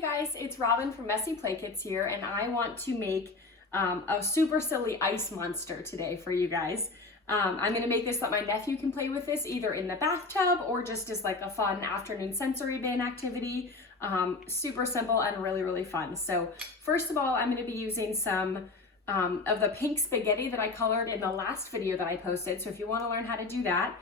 Hey guys, it's Robin from Messy Play Kits here, and I want to make a super silly ice monster today for you guys. I'm going to make this so that my nephew can play with this either in the bathtub or just as like a fun afternoon sensory bin activity. Super simple and really, really fun. So first of all, I'm going to be using some of the pink spaghetti that I colored in the last video that I posted. So if you want to learn how to do that,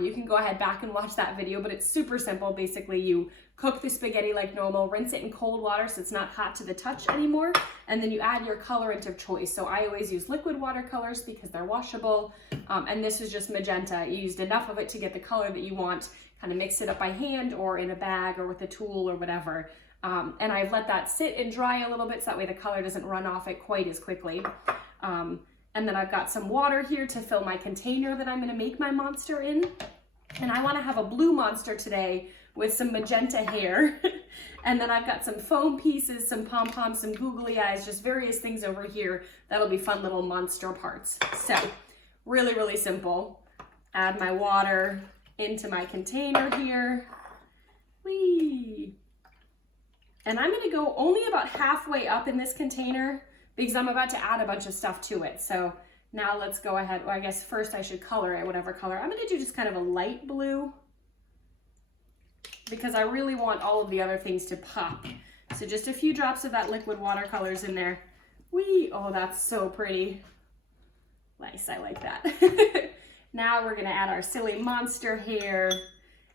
you can go ahead back and watch that video, but it's super simple. Basically, you cook the spaghetti like normal, rinse it in cold water so it's not hot to the touch anymore, and then you add your colorant of choice. So I always use liquid watercolors because they're washable, and this is just magenta. You used enough of it to get the color that you want, kind of mix it up by hand or in a bag or with a tool or whatever. And I've let that sit and dry a little bit so that way the color doesn't run off it quite as quickly. And then I've got some water here to fill my container that I'm gonna make my monster in. And I wanna have a blue monster today with some magenta hair. And then I've got some foam pieces, some pom-poms, some googly eyes, just various things over here that'll be fun little monster parts. So really, really simple. Add my water into my container here. Whee! And I'm gonna go only about halfway up in this container because I'm about to add a bunch of stuff to it. So now let's go ahead. Well, I guess first I should color it, whatever color. I'm gonna do just kind of a light blue because I really want all of the other things to pop. So just a few drops of that liquid watercolors in there. Whee! Oh, that's so pretty. Nice, I like that. Now we're gonna add our silly monster hair.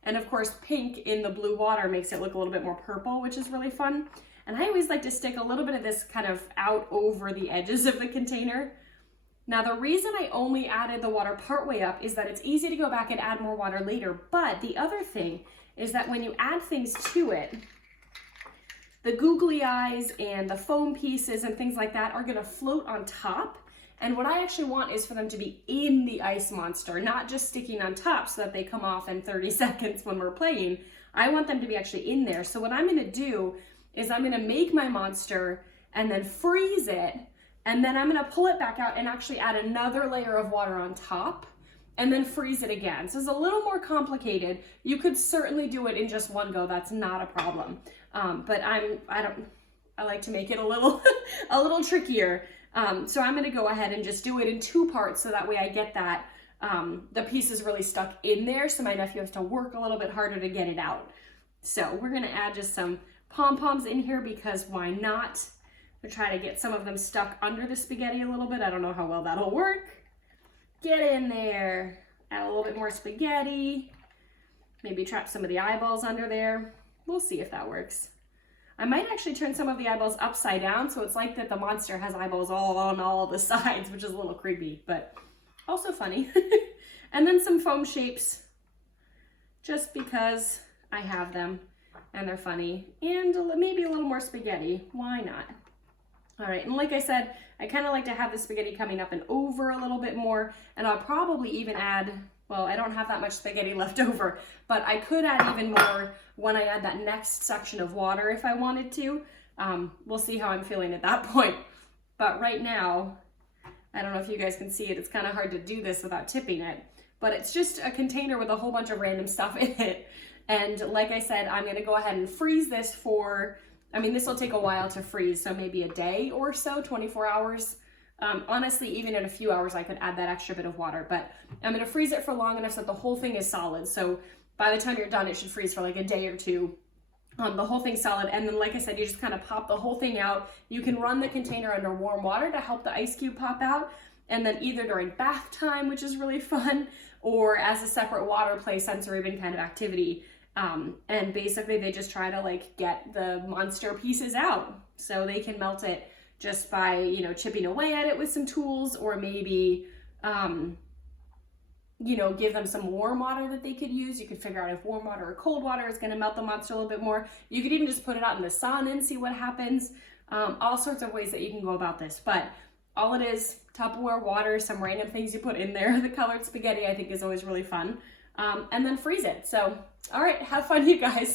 And of course, pink in the blue water makes it look a little bit more purple, which is really fun. And I always like to stick a little bit of this kind of out over the edges of the container. Now, the reason I only added the water partway up is that it's easy to go back and add more water later. But the other thing is that when you add things to it, the googly eyes and the foam pieces and things like that are gonna float on top. And what I actually want is for them to be in the ice monster, not just sticking on top so that they come off in 30 seconds when we're playing. I want them to be actually in there. So what I'm gonna do is I'm gonna make my monster and then freeze it, and then I'm gonna pull it back out and actually add another layer of water on top and then freeze it again. So it's a little more complicated. You could certainly do it in just one go, that's not a problem. But I like to make it a little, a little trickier. So I'm gonna go ahead and just do it in two parts so that way I get that, the pieces really stuck in there so my nephew has to work a little bit harder to get it out. So we're gonna add just some pom-poms in here because why not? I'm gonna try to get some of them stuck under the spaghetti a little bit. I don't know how well that'll work. Get in there, add a little bit more spaghetti, maybe trap some of the eyeballs under there. We'll see if that works. I might actually turn some of the eyeballs upside down so it's like that the monster has eyeballs all on all the sides, which is a little creepy, but also funny. And then some foam shapes, just because I have them and they're funny, and maybe a little more spaghetti. Why not? All right, and like I said, I kind of like to have the spaghetti coming up and over a little bit more, and I'll probably even add, well, I don't have that much spaghetti left over, but I could add even more when I add that next section of water if I wanted to. We'll see how I'm feeling at that point. But right now, I don't know if you guys can see it, it's kind of hard to do this without tipping it, but it's just a container with a whole bunch of random stuff in it. And like I said, I'm gonna go ahead and freeze this for, I mean, this will take a while to freeze, so maybe a day or so, 24 hours. Honestly, even in a few hours, I could add that extra bit of water, but I'm gonna freeze it for long enough so that the whole thing is solid. So by the time you're done, it should freeze for like a day or two. The whole thing's solid. And then, like I said, you just kind of pop the whole thing out. You can run the container under warm water to help the ice cube pop out. And then either during bath time, which is really fun, or as a separate water play sensory bin kind of activity. And basically they just try to like get the monster pieces out so they can melt it just by, you know, chipping away at it with some tools, or maybe, you know, give them some warm water that they could use. You could figure out if warm water or cold water is going to melt the monster a little bit more. You could even just put it out in the sun and see what happens. All sorts of ways that you can go about this, but all it is, Tupperware, water, some random things you put in there. The colored spaghetti I think is always really fun. And then freeze it. So, all right, have fun, you guys.